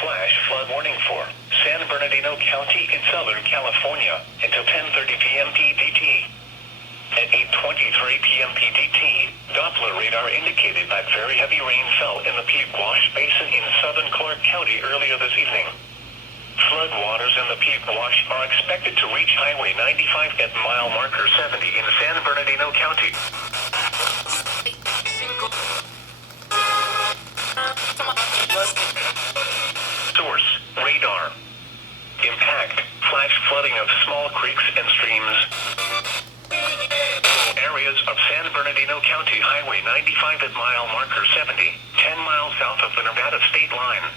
flash flood warning for San Bernardino County in Southern California until 10:30 p.m. PDT. At 8:23 p.m. PDT, Doppler radar indicated that very heavy rain fell in the Pequash Basin in southern Clark County earlier this evening. Floodwaters in the Pequash are expected to reach Highway 95 at mile marker 70 in San Bernardino County. Source: radar. Impact: flash flooding of small creeks and streams. Areas of San Bernardino County Highway 95 at mile marker 70, 10 miles south of the Nevada state line.